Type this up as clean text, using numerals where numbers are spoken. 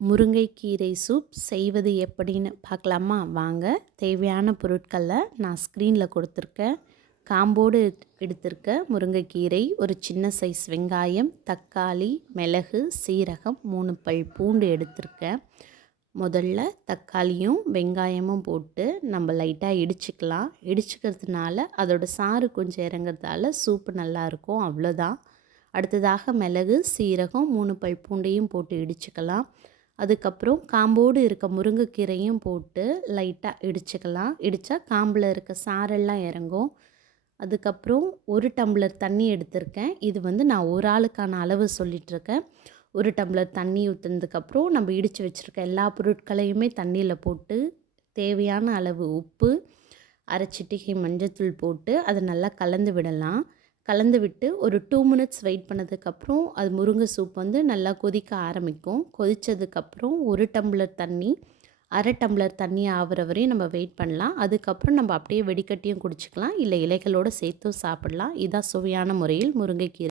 முருங்கைக்கீரை சூப் செய்வது எப்படின்னு பார்க்கலாமா? வாங்க. தேவையான பொருட்களை நான் ஸ்க்ரீனில் கொடுத்துருக்கேன். காம்போடு எடுத்திருக்க முருங்கைக்கீரை, ஒரு சின்ன சைஸ் வெங்காயம், தக்காளி, மிளகு, சீரகம், 3 பல் பூண்டு எடுத்திருக்கேன். முதல்ல தக்காளியும் வெங்காயமும் போட்டு நம்ம லைட்டாக இடிச்சுக்கலாம். இடிச்சுக்கிறதுனால அதோட சாறு கொஞ்சம் இறங்குறதால சூப்பு நல்லாயிருக்கும், அவ்வளோதான். அடுத்ததாக மிளகு, சீரகம், 3 பல் பூண்டையும் போட்டு இடிச்சுக்கலாம். அதுக்கப்புறம் காம்போடு இருக்க முருங்கைக்கீரையும் போட்டு லைட்டாக இடிச்சுக்கலாம். இடித்தா காம்பில் இருக்க சாரெல்லாம் இறங்கும். அதுக்கப்புறம் 1 டம்ளர் தண்ணி எடுத்திருக்கேன். இது நான் ஒரு ஆளுக்கான அளவு சொல்லிகிட்ருக்கேன். 1 டம்ளர் தண்ணி ஊற்றுனதுக்கப்புறம் நம்ம இடித்து வச்சுருக்க எல்லா பொருட்களையுமே தண்ணியில் போட்டு தேவையான அளவு உப்பு, அரை சிட்டிகை மஞ்சத்தூள் போட்டு அதை நல்லா கலந்து விடலாம். கலந்து விட்டு ஒரு 2 மினிட்ஸ் வெயிட் பண்ணதுக்கப்புறம் அது முருங்கை சூப் நல்லா கொதிக்க ஆரம்பிக்கும். கொதித்ததுக்கப்புறம் 1 டம்ளர் தண்ணி, அரை டம்ளர் தண்ணி ஆகிற வரையும் நம்ம வெயிட் பண்ணலாம். அதுக்கப்புறம் நம்ம அப்படியே வெடிக்கட்டியும் குடிச்சிக்கலாம், இல்லை இலைகளோடு சேர்த்தும் சாப்பிடலாம். இதான் சுவையான முறையில் முருங்கைக்கீரை